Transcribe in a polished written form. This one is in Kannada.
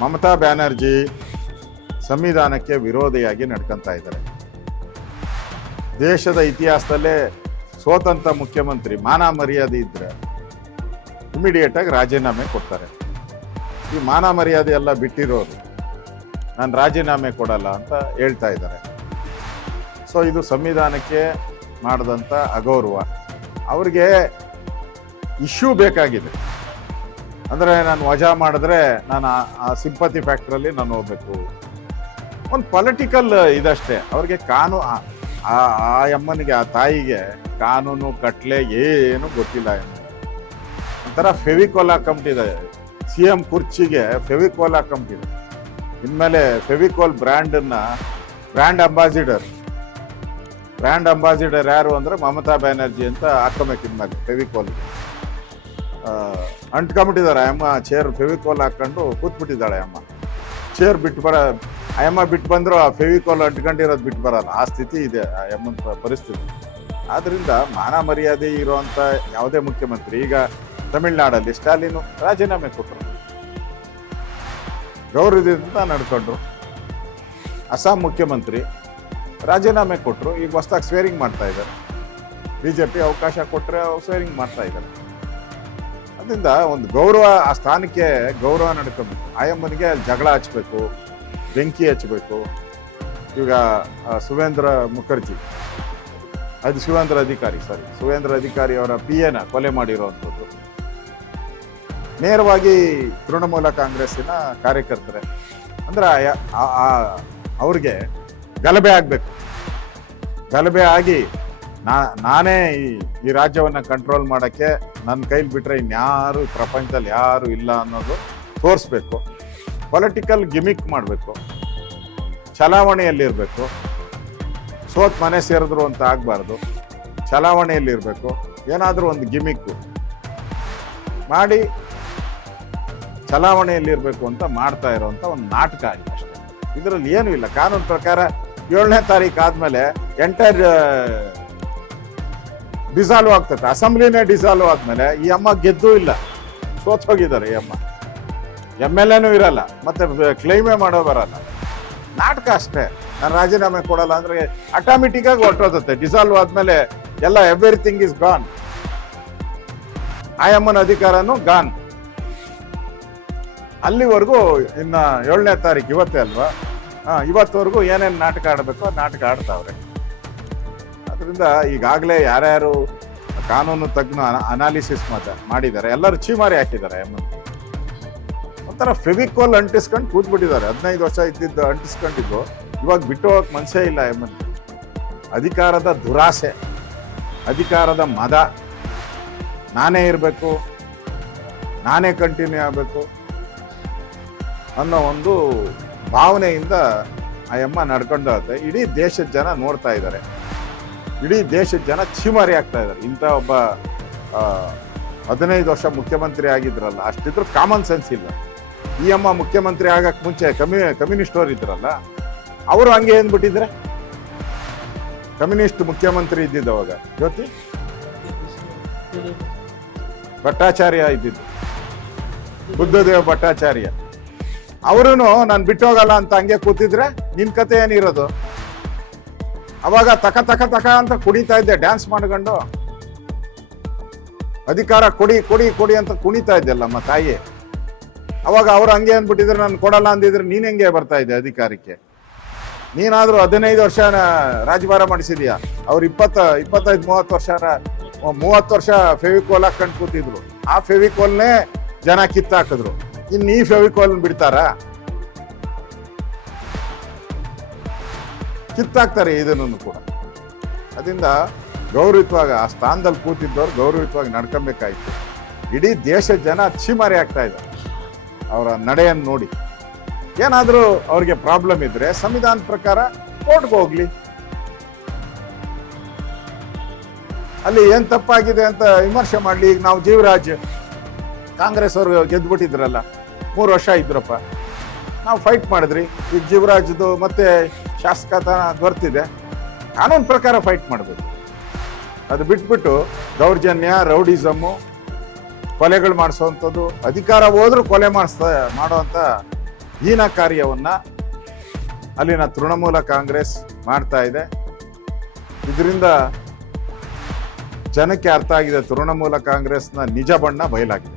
ಮಮತಾ ಬ್ಯಾನರ್ಜಿ ಸಂವಿಧಾನಕ್ಕೆ ವಿರೋಧಿಯಾಗಿ ನಡ್ಕೊಂತ ಇದ್ದಾರೆ. ದೇಶದ ಇತಿಹಾಸದಲ್ಲೇ ಸ್ವತಂತ್ರ ಮುಖ್ಯಮಂತ್ರಿ ಮಾನ ಮರ್ಯಾದೆ ಇದ್ರೆ ಇಮಿಡಿಯೇಟ್ ಆಗಿ ರಾಜೀನಾಮೆ ಕೊಡ್ತಾರೆ. ಈ ಮಾನ ಮರ್ಯಾದೆ ಎಲ್ಲ ಬಿಟ್ಟಿರೋರು ನಾನು ರಾಜೀನಾಮೆ ಕೊಡಲ್ಲ ಅಂತ ಹೇಳ್ತಾ ಇದ್ದಾರೆ. ಸೊ ಇದು ಸಂವಿಧಾನಕ್ಕೆ ಮಾಡಿದಂಥ ಅಗೌರವ. ಅವ್ರಿಗೆ ಇಶ್ಯೂ ಬೇಕಾಗಿದೆ. ಅಂದರೆ ನಾನು ವಜಾ ಮಾಡಿದ್ರೆ ನಾನು ಆ ಸಿಂಪತಿ ಫ್ಯಾಕ್ಟ್ರಲ್ಲಿ ನಾನು ಹೋಗ್ಬೇಕು. ಒಂದು ಪೊಲಿಟಿಕಲ್ ಇದಷ್ಟೇ. ಅವ್ರಿಗೆ ಆ ಅಮ್ಮನಿಗೆ, ಆ ತಾಯಿಗೆ ಕಾನೂನು ಕಟ್ಲೆ ಏನು ಗೊತ್ತಿಲ್ಲ. ಒಂಥರ ಫೆವಿಕೋಲ್ ಹಾಕೊಂಬಿಟ್ಟಿದೆ. CM ಕುರ್ಚಿಗೆ ಫೆವಿಕೋಲ್ ಹಾಕೊಂಬಿಟ್ಟಿದೆ. ಇನ್ಮೇಲೆ ಫೆವಿಕೋಲ್ ಬ್ರ್ಯಾಂಡ್ ಅಂಬಾಸಿಡರ್ ಯಾರು ಅಂದರೆ ಮಮತಾ ಬ್ಯಾನರ್ಜಿ ಅಂತ ಹಾಕೋಬೇಕು. ಇನ್ಮೇಲೆ ಫೆವಿಕೋಲ್ಗೆ ಅಂಟ್ಕೊಂಬಿಟ್ಟಿದ್ದಾರೆ. ಅಮ್ಮ ಚೇರ್ ಫೆವಿಕೋಲ್ ಹಾಕೊಂಡು ಕೂತ್ಬಿಟ್ಟಿದ್ದಾಳೆ. ಅಮ್ಮ ಚೇರ್ ಅಮ್ಮ ಬಿಟ್ಟು ಬಂದರೂ ಆ ಫೆವಿಕೋಲ್ ಅಂಟ್ಕೊಂಡಿರೋದು ಬಿಟ್ಟು ಬರಲ್ಲ. ಆ ಸ್ಥಿತಿ ಇದೆ ಆ ಅಮ್ಮನ ಪರಿಸ್ಥಿತಿ. ಆದ್ದರಿಂದ ಮಾನ ಮರ್ಯಾದೆ ಇರುವಂಥ ಯಾವುದೇ ಮುಖ್ಯಮಂತ್ರಿ, ಈಗ ತಮಿಳ್ನಾಡಲ್ಲಿ ಸ್ಟಾಲಿನು ರಾಜೀನಾಮೆ ಕೊಟ್ಟರು, ಗೌರವದಿಂದ ನಡ್ಕೊಂಡ್ರು. ಅಸ್ಸಾಂ ಮುಖ್ಯಮಂತ್ರಿ ರಾಜೀನಾಮೆ ಕೊಟ್ಟರು. ಈಗ ಹೊಸ್ದಾಗಿ ಸ್ವೇರಿಂಗ್ ಮಾಡ್ತಾ ಇದ್ದಾರೆ. BJP ಅವಕಾಶ ಕೊಟ್ಟರೆ ಸ್ವೇರಿಂಗ್ ಮಾಡ್ತಾ ಇದ್ದಾರೆ. ಅದರಿಂದ ಒಂದು ಗೌರವ, ಆ ಸ್ಥಾನಕ್ಕೆ ಗೌರವ ನಡ್ಕೊಬೇಕು. ಆಯಮ್ಮನಿಗೆ ಜಗಳ ಹಚ್ಚಬೇಕು, ಬೆಂಕಿ ಹಚ್ಚಬೇಕು. ಈಗ ಸುವೇಂದ್ರ ಅಧಿಕಾರಿ ಅವರ PA ಕೊಲೆ ಮಾಡಿರೋವಂಥದ್ದು ನೇರವಾಗಿ ತೃಣಮೂಲ ಕಾಂಗ್ರೆಸ್ಸಿನ ಕಾರ್ಯಕರ್ತರೆ. ಅಂದ್ರೆ ಅವ್ರಿಗೆ ಗಲಭೆ ಆಗಬೇಕು. ಗಲಭೆ ಆಗಿ ನಾನೇ ಈ ರಾಜ್ಯವನ್ನು ಕಂಟ್ರೋಲ್ ಮಾಡೋಕ್ಕೆ ನನ್ನ ಕೈಲಿ ಬಿಟ್ಟರೆ ಇನ್ಯಾರು ಪ್ರಪಂಚದಲ್ಲಿ ಯಾರು ಇಲ್ಲ ಅನ್ನೋದು ತೋರಿಸ್ಬೇಕು. ಪೊಲಿಟಿಕಲ್ ಗಿಮಿಕ್ ಮಾಡಬೇಕು. ಚಲಾವಣೆಯಲ್ಲಿರಬೇಕು. ಸೋತ್ ಮನೆ ಸೇರಿದ್ರು ಅಂತ ಆಗಬಾರ್ದು. ಚಲಾವಣೆಯಲ್ಲಿರಬೇಕು. ಏನಾದರೂ ಒಂದು ಗಿಮಿಕ್ಕು ಮಾಡಿ ಚಲಾವಣೆಯಲ್ಲಿರಬೇಕು ಅಂತ ಮಾಡ್ತಾ ಇರೋವಂಥ ಒಂದು ನಾಟಕ ಆಗಿದೆ ಅಷ್ಟೇ. ಇದರಲ್ಲಿ ಏನೂ ಇಲ್ಲ. ಕಾನೂನು ಪ್ರಕಾರ 7ನೇ ತಾರೀಕು ಆದಮೇಲೆ ಎಂಟೈರ್ ಡಿಸಾಲ್ವ್ ಆಗ್ತದೆ. ಅಸೆಂಬ್ಲಿನೇ ಡಿಸಾಲ್ವ್ ಆದಮೇಲೆ ಈ ಅಮ್ಮ ಗೆದ್ದೂ ಇಲ್ಲ, ಸೋತ್ ಹೋಗಿದ್ದಾರೆ. ಈ ಅಮ್ಮ MLAನೂ ಇರಲ್ಲ, ಮತ್ತೆ ಕ್ಲೈಮೇ ಮಾಡೋ ಬರಲ್ಲ. ನಾಟಕ ಅಷ್ಟೇ. ನಾನು ರಾಜೀನಾಮೆ ಕೊಡಲ್ಲ ಅಂದರೆ ಆಟೋಮೆಟಿಕ್ಕಾಗಿ ಹೊರಟೋಗುತ್ತೆ. ಡಿಸಾಲ್ವ್ ಆದಮೇಲೆ ಎಲ್ಲ ಎವ್ರಿಥಿಂಗ್ ಇಸ್ ಗಾನ್. ಆ ಅಮ್ಮನ ಅಧಿಕಾರನೂ ಗಾನ್. ಅಲ್ಲಿವರೆಗೂ ಇನ್ನು 7ನೇ ತಾರೀಕು ಇವತ್ತೇ ಅಲ್ವಾ, ಇವತ್ತವರೆಗೂ ಏನೇನು ನಾಟಕ ಆಡಬೇಕು ನಾಟಕ ಆಡ್ತಾವ್ರೆ. ಅದರಿಂದ ಈಗಾಗಲೇ ಯಾರ್ಯಾರು ಕಾನೂನು ತಜ್ಞ ಅನಾಲಿಸಿಸ್ ಮಾಡಿದ್ದಾರೆ, ಎಲ್ಲರೂ ಚೀಮಾರಿ ಹಾಕಿದ್ದಾರೆ. ಒಂಥರ ಫೆವಿಕೋಲ್ ಅಂಟಿಸ್ಕೊಂಡು ಕೂತ್ಬಿಟ್ಟಿದ್ದಾರೆ. 15 ವರ್ಷ ಇದ್ದಿದ್ದು ಅಂಟಿಸ್ಕೊಂಡಿದ್ದು ಇವಾಗ ಬಿಟ್ಟು ಹೋಗಕ್ಕೆ ಮನಸ್ಸೇ ಇಲ್ಲ. ಅಧಿಕಾರದ ದುರಾಸೆ, ಅಧಿಕಾರದ ಮದ, ನಾನೇ ಇರಬೇಕು, ನಾನೇ ಕಂಟಿನ್ಯೂ ಆಗಬೇಕು ಅನ್ನೋ ಒಂದು ಭಾವನೆಯಿಂದ ಆ ಅಮ್ಮ ನಡ್ಕೊಂಡು ಹೋಗುತ್ತೆ. ಇಡೀ ದೇಶದ ಜನ ನೋಡ್ತಾ ಇದ್ದಾರೆ. ಇಡೀ ದೇಶದ ಜನ ಚೀಮಾರಿ ಆಗ್ತಾ ಇದ್ದಾರೆ. ಇಂಥ ಒಬ್ಬ 15 ವರ್ಷ ಮುಖ್ಯಮಂತ್ರಿ ಆಗಿದ್ರಲ್ಲ, ಅಷ್ಟಿದ್ರು ಕಾಮನ್ ಸೆನ್ಸ್ ಇಲ್ಲ. ಈ ಅಮ್ಮ ಮುಖ್ಯಮಂತ್ರಿ ಆಗಕ್ಕೆ ಮುಂಚೆ ಕಮ್ಯುನಿಸ್ಟ್ ಅವ್ರು ಇದ್ರಲ್ಲ, ಅವರು ಹಂಗೆ ಏನ್ಬಿಟ್ಟಿದ್ರೆ ಕಮ್ಯುನಿಸ್ಟ್ ಮುಖ್ಯಮಂತ್ರಿ ಇದ್ದಿದ್ದವಾಗ ಜ್ಯೋತಿ ಭಟ್ಟಾಚಾರ್ಯ ಇದ್ದಿದ್ದು, ಬುದ್ಧದೇವ ಭಟ್ಟಾಚಾರ್ಯ. ಅವರು ನಾನು ಬಿಟ್ಟೋಗಲ್ಲ ಅಂತ ಹಂಗೆ ಕೂತಿದ್ರೆ ನಿನ್ ಕತೆ ಏನಿರೋದು? ಅವಾಗ ತಕ ಅಂತ ಕುಣಿತಾ ಇದ್ದೆ, ಡ್ಯಾನ್ಸ್ ಮಾಡ್ಕೊಂಡು. ಅಧಿಕಾರ ಕೊಡಿ ಅಂತ ಕುಣಿತಾ ಇದ್ದೆಲ್ಲ ನಮ್ಮ ತಾಯಿ. ಅವಾಗ ಅವ್ರು ಹಂಗೆ ಅಂದ್ಬಿಟ್ಟಿದ್ರೆ ನಾನು ಕೊಡಲ್ಲ ಅಂದಿದ್ರೆ ನೀನ್ ಹೆಂಗೆ ಬರ್ತಾ ಇದ್ದೆ ಅಧಿಕಾರಕ್ಕೆ? ನೀನಾದ್ರೂ 15 ವರ್ಷ ರಾಜಭಾರ ಮಾಡಿಸಿದ್ಯಾ. ಅವ್ರು 30 ವರ್ಷ ಫೆವಿಕೋಲ್ ಹಾಕೊಂಡು ಕೂತಿದ್ರು. ಆ ಫೆವಿಕೋಲ್ನೇ ಜನ ಕಿತ್ತಾಕಿದ್ರು. ಇನ್ನು ಈ ಫೆವಿಕೋಲ್ ಬಿಡ್ತಾರಾ? ಕಿತ್ತಾಕ್ತಾರೆ ಇದನ್ನು ಕೂಡ. ಅದರಿಂದ ಗೌರವಯುತವಾಗಿ ಆ ಸ್ಥಾನದಲ್ಲಿ ಕೂತಿದ್ದವ್ರು ಗೌರವಯುತವಾಗಿ ನಡ್ಕೊಬೇಕಾಯ್ತು. ಇಡೀ ದೇಶದ ಜನ ಚೀಮಾರಿ ಆಗ್ತಾ ಇದ್ದಾರೆ ಅವರ ನಡೆಯನ್ನು ನೋಡಿ. ಏನಾದರೂ ಅವ್ರಿಗೆ ಪ್ರಾಬ್ಲಮ್ ಇದ್ರೆ ಸಂವಿಧಾನ ಪ್ರಕಾರ ಕೋರ್ಟ್ಗೆ ಹೋಗ್ಲಿ. ಅಲ್ಲಿ ಏನ್ ತಪ್ಪಾಗಿದೆ ಅಂತ ವಿಮರ್ಶೆ ಮಾಡ್ಲಿ. ಈಗ ನಾವು ಜೀವರಾಜ್ ಕಾಂಗ್ರೆಸ್ ಅವರು ಗೆದ್ಬಿಟ್ಟಿದ್ರಲ್ಲ, 3 ವರ್ಷ ಇದ್ರಪ್ಪ, ನಾವು ಫೈಟ್ ಮಾಡಿದ್ರಿ. ಈಗ ಜೀವರಾಜ್ದು ಮತ್ತೆ ಶಾಸಕತನ ದೊರೆತಿದೆ, ಕಾನೂನು ಪ್ರಕಾರ ಫೈಟ್ ಮಾಡಬೇಕು. ಅದು ಬಿಟ್ಬಿಟ್ಟು ದೌರ್ಜನ್ಯ, ರೌಡಿಸಮ್ಮು, ಕೊಲೆಗಳು ಮಾಡಿಸೋವಂಥದ್ದು, ಅಧಿಕಾರ ಹೋದ್ರೂ ಕೊಲೆ ಮಾಡೋವಂಥ ಹೀನ ಕಾರ್ಯವನ್ನ ಅಲ್ಲಿನ ತೃಣಮೂಲ ಕಾಂಗ್ರೆಸ್ ಮಾಡ್ತಾ ಇದೆ. ಇದರಿಂದ ಜನಕ್ಕೆ ಅರ್ಥ ಆಗಿದೆ ತೃಣಮೂಲ ಕಾಂಗ್ರೆಸ್ನ ನಿಜ ಬಣ್ಣ ಬಯಲಾಗಿದೆ.